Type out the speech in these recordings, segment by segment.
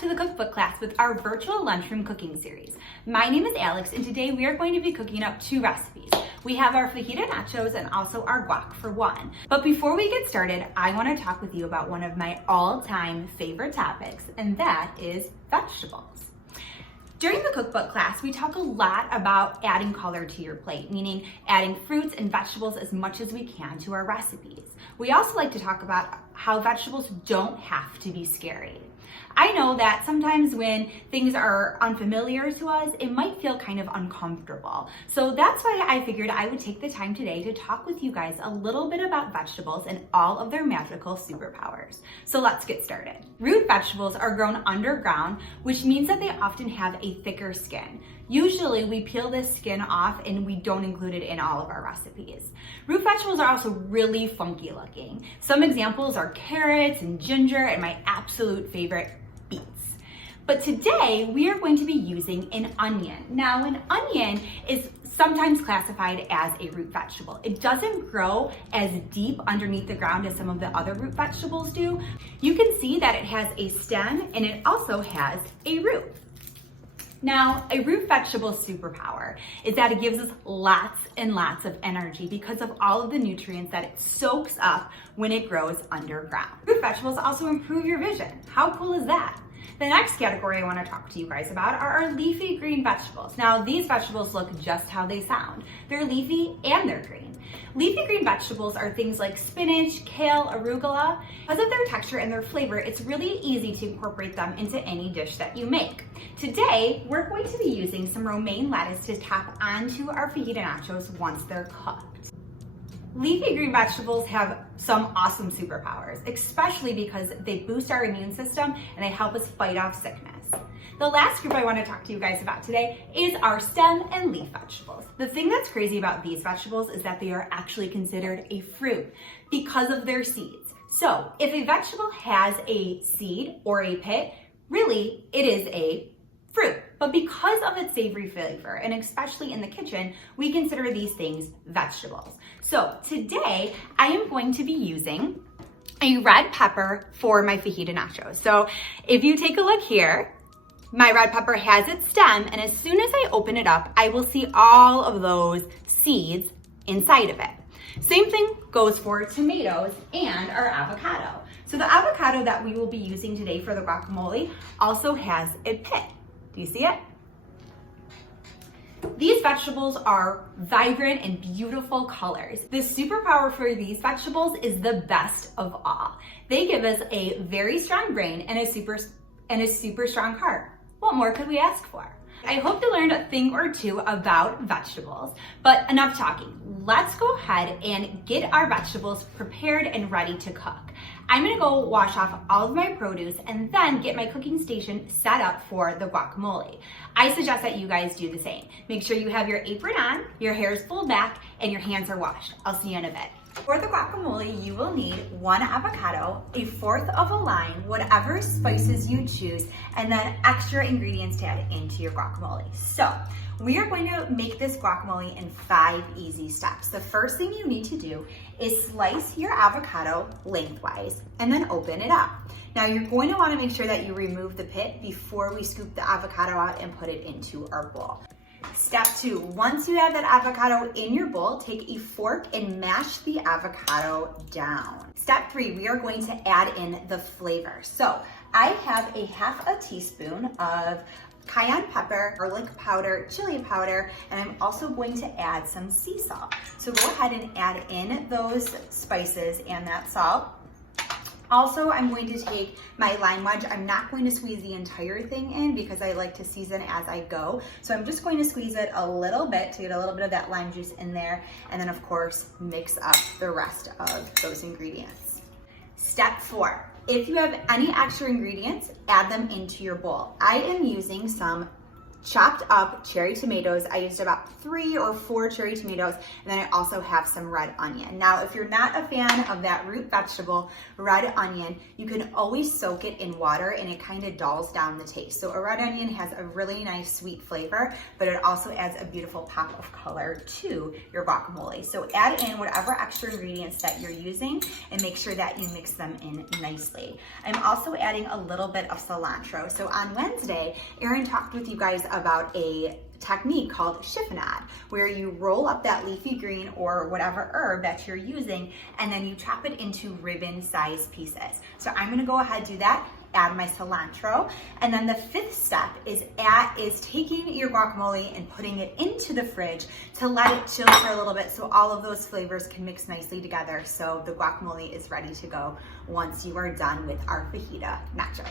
to the cookbook class with our virtual lunchroom cooking series. My name is Alex, and today we are going to be cooking up two recipes. We have our fajita nachos and also our guac for one. But before we get started, I want to talk with you about one of my all-time favorite topics, and that is vegetables. During the cookbook class, we talk a lot about adding color to your plate, meaning adding fruits and vegetables as much as we can to our recipes. We also like to talk about how vegetables don't have to be scary. I know that sometimes when things are unfamiliar to us, it might feel kind of uncomfortable. So that's why I figured I would take the time today to talk with you guys a little bit about vegetables and all of their magical superpowers. So let's get started. Root vegetables are grown underground, which means that they often have a thicker skin. Usually we peel this skin off and we don't include it in all of our recipes. Root vegetables are also really funky looking. Some examples are carrots and ginger and my absolute favorite, beets. But today we are going to be using an onion. Now an onion is sometimes classified as a root vegetable. It doesn't grow as deep underneath the ground as some of the other root vegetables do. You can see that it has a stem and it also has a root. Now, a root vegetable superpower is that it gives us lots and lots of energy because of all of the nutrients that it soaks up when it grows underground. Root vegetables also improve your vision. How cool is that? The next category I want to talk to you guys about are our leafy green vegetables. Now, these vegetables look just how they sound. They're leafy and they're green. Leafy green vegetables are things like spinach, kale, arugula. Because of their texture and their flavor, it's really easy to incorporate them into any dish that you make. Today, we're going to be using some romaine lettuce to top onto our fajita nachos once they're cooked. Leafy green vegetables have some awesome superpowers, especially because they boost our immune system and they help us fight off sickness. The last group I want to talk to you guys about today is our stem and leaf vegetables. The thing that's crazy about these vegetables is that they are actually considered a fruit because of their seeds. So if a vegetable has a seed or a pit, really it is a fruit. But because of its savory flavor, and especially in the kitchen, we consider these things vegetables. So today I am going to be using a red pepper for my fajita nachos. So if you take a look here, my red pepper has its stem, and as soon as I open it up, I will see all of those seeds inside of it. Same thing goes for tomatoes and our avocado. So the avocado that we will be using today for the guacamole also has a pit. Do you see it? These vegetables are vibrant and beautiful colors. The superpower for these vegetables is the best of all. They give us a very strong brain and a super strong heart. What more could we ask for? I hope you learned a thing or two about vegetables, but enough talking. Let's go ahead and get our vegetables prepared and ready to cook. I'm gonna go wash off all of my produce and then get my cooking station set up for the guacamole. I suggest that you guys do the same. Make sure you have your apron on, your hair is pulled back, and your hands are washed. I'll see you in a bit. For the guacamole, you will need 1 avocado, 1/4 of a lime, whatever spices you choose, and then extra ingredients to add into your guacamole. So we are going to make this guacamole in 5 easy steps. The first thing you need to do is slice your avocado lengthwise and then open it up. Now you're going to want to make sure that you remove the pit before we scoop the avocado out and put it into our bowl. Step 2, once you have that avocado in your bowl, take a fork and mash the avocado down. Step 3, we are going to add in the flavor. So I have a 1/2 teaspoon of cayenne pepper, garlic powder, chili powder, and I'm also going to add some sea salt. So go ahead and add in those spices and that salt. Also, I'm going to take my lime wedge. I'm not going to squeeze the entire thing in because I like to season as I go. So I'm just going to squeeze it a little bit to get a little bit of that lime juice in there. And then of course, mix up the rest of those ingredients. Step 4, if you have any extra ingredients, add them into your bowl. I am using some chopped up cherry tomatoes. I used about 3 or 4 cherry tomatoes, and then I also have some red onion. Now, if you're not a fan of that root vegetable, red onion, you can always soak it in water and it kind of dulls down the taste. So a red onion has a really nice sweet flavor, but it also adds a beautiful pop of color to your guacamole. So add in whatever extra ingredients that you're using and make sure that you mix them in nicely. I'm also adding a little bit of cilantro. So on Wednesday, Erin talked with you guys about a technique called chiffonade, where you roll up that leafy green or whatever herb that you're using, and then you chop it into ribbon-sized pieces. So I'm gonna go ahead and do that, add my cilantro, and then the 5th step is taking your guacamole and putting it into the fridge to let it chill for a little bit so all of those flavors can mix nicely together, so the guacamole is ready to go once you are done with our fajita nachos.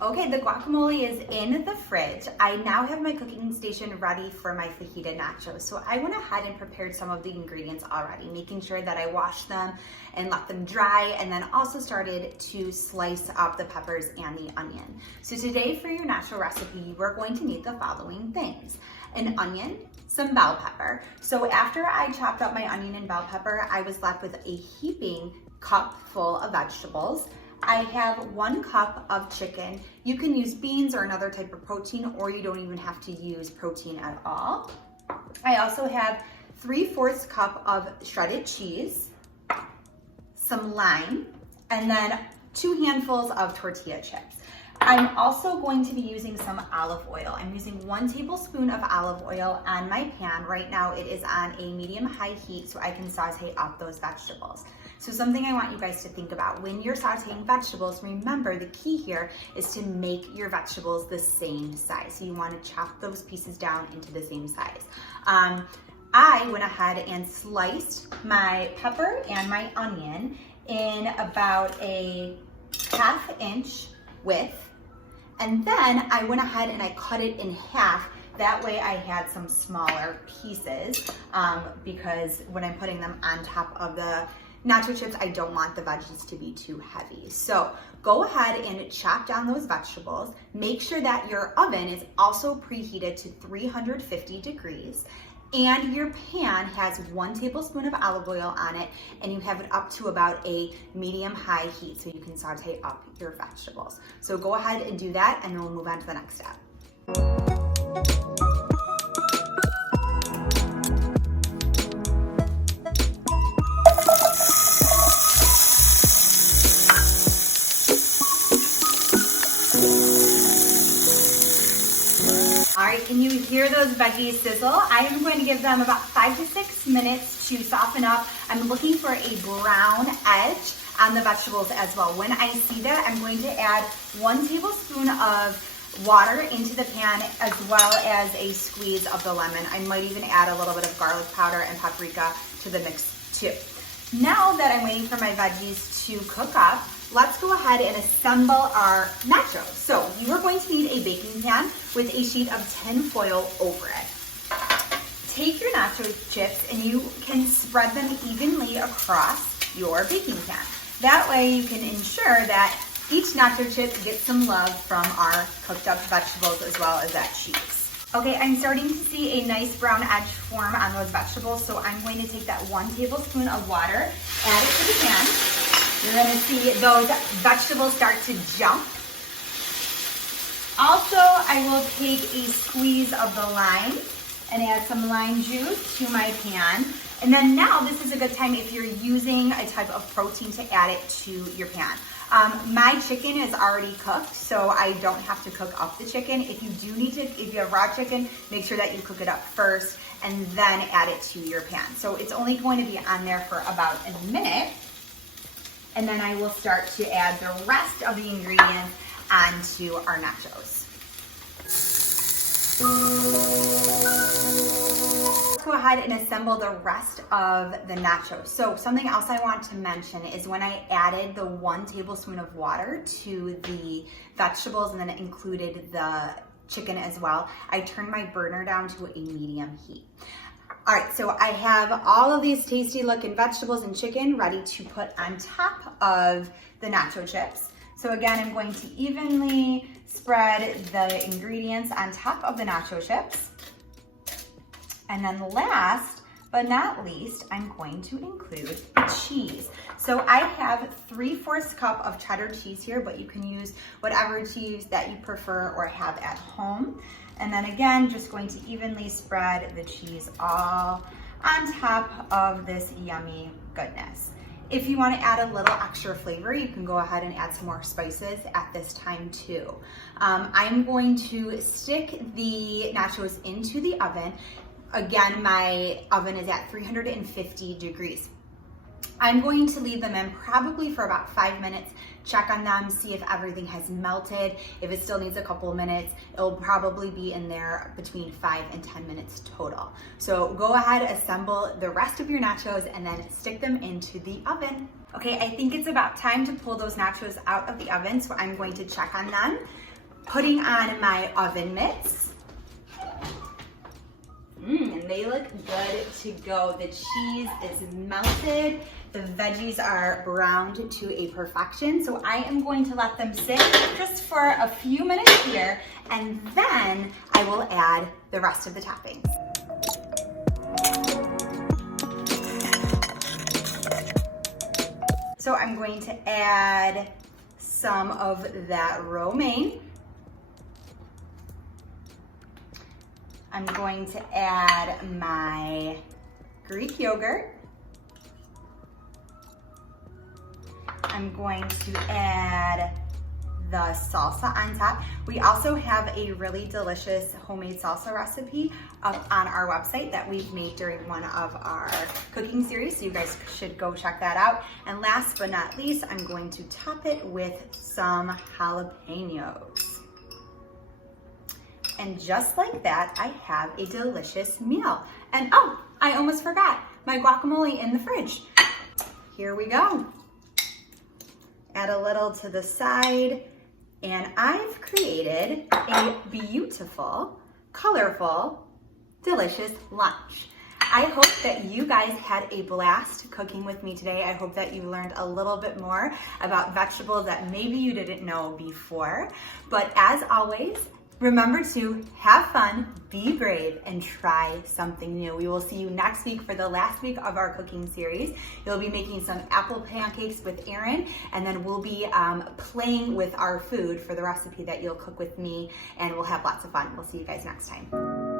Okay, the guacamole is in the fridge. I now have my cooking station ready for my fajita nachos. So I went ahead and prepared some of the ingredients already, making sure that I washed them and let them dry, and then also started to slice up the peppers and the onion. So today for your nacho recipe, we're going to need the following things: an onion, some bell pepper. So after I chopped up my onion and bell pepper, I was left with a heaping cup full of vegetables. I have 1 cup of chicken. You can use beans or another type of protein, or you don't even have to use protein at all. I also have 3/4 cup of shredded cheese, some lime, and then 2 handfuls of tortilla chips. I'm also going to be using some olive oil. I'm using 1 tablespoon of olive oil on my pan. Right now it is on a medium-high heat so I can saute up those vegetables. So something I want you guys to think about, when you're sauteing vegetables, remember the key here is to make your vegetables the same size. So you want to chop those pieces down into the same size. I went ahead and sliced my pepper and my onion in about a 1/2 inch width. And then I went ahead and I cut it in half. That way I had some smaller pieces because when I'm putting them on top of the nacho chips, I don't want the veggies to be too heavy. So go ahead and chop down those vegetables. Make sure that your oven is also preheated to 350 degrees. And your pan has 1 tablespoon of olive oil on it, and you have it up to about a medium-high heat so you can saute up your vegetables. So go ahead and do that, and then we'll move on to the next step. All right, can you hear those veggies sizzle? I am going to give them about 5 to 6 minutes to soften up. I'm looking for a brown edge on the vegetables as well. When I see that, I'm going to add 1 tablespoon of water into the pan, as well as a squeeze of the lemon. I might even add a little bit of garlic powder and paprika to the mix too. Now that I'm waiting for my veggies to cook up, let's go ahead and assemble our nachos. So you are going to need a baking pan with a sheet of tin foil over it. Take your nacho chips and you can spread them evenly across your baking pan. That way you can ensure that each nacho chip gets some love from our cooked up vegetables as well as that cheese. Okay, I'm starting to see a nice brown edge form on those vegetables, so I'm going to take that 1 tablespoon of water, add it to the pan. You're gonna see those vegetables start to jump. Also, I will take a squeeze of the lime and add some lime juice to my pan. And then now this is a good time if you're using a type of protein to add it to your pan. My chicken is already cooked, so I don't have to cook up the chicken. If you do need to, if you have raw chicken, make sure that you cook it up first and then add it to your pan. So it's only going to be on there for about a minute. And then I will start to add the rest of the ingredients onto our nachos. Let's go ahead and assemble the rest of the nachos. So something else I want to mention is when I added the 1 tablespoon of water to the vegetables and then included the chicken as well, I turned my burner down to a medium heat. All right, so I have all of these tasty looking vegetables and chicken ready to put on top of the nacho chips. So again, I'm going to evenly spread the ingredients on top of the nacho chips. And then last but not least, I'm going to include cheese. So I have 3/4 cup of cheddar cheese here, but you can use whatever cheese that you prefer or have at home. And then again, just going to evenly spread the cheese all on top of this yummy goodness. If you want to add a little extra flavor, you can go ahead and add some more spices at this time too. I'm going to stick the nachos into the oven. Again, my oven is at 350 degrees. I'm going to leave them in probably for about 5 minutes, check on them, see if everything has melted. If it still needs a couple of minutes, it'll probably be in there between 5 and 10 minutes total. So go ahead, assemble the rest of your nachos and then stick them into the oven. Okay, I think it's about time to pull those nachos out of the oven, so I'm going to check on them. Putting on my oven mitts. And they look good to go. The cheese is melted. The veggies are browned to a perfection. So I am going to let them sit just for a few minutes here, and then I will add the rest of the toppings. So I'm going to add some of that romaine. I'm going to add my Greek yogurt. I'm going to add the salsa on top. We also have a really delicious homemade salsa recipe up on our website that we've made during one of our cooking series, so you guys should go check that out. And last but not least, I'm going to top it with some jalapenos. And just like that, I have a delicious meal. And oh, I almost forgot my guacamole in the fridge. Here we go. Add a little to the side. And I've created a beautiful, colorful, delicious lunch. I hope that you guys had a blast cooking with me today. I hope that you learned a little bit more about vegetables that maybe you didn't know before. But as always, remember to have fun, be brave, and try something new. We will see you next week for the last week of our cooking series. You'll be making some apple pancakes with Erin, and then we'll be playing with our food for the recipe that you'll cook with me, and we'll have lots of fun. We'll see you guys next time.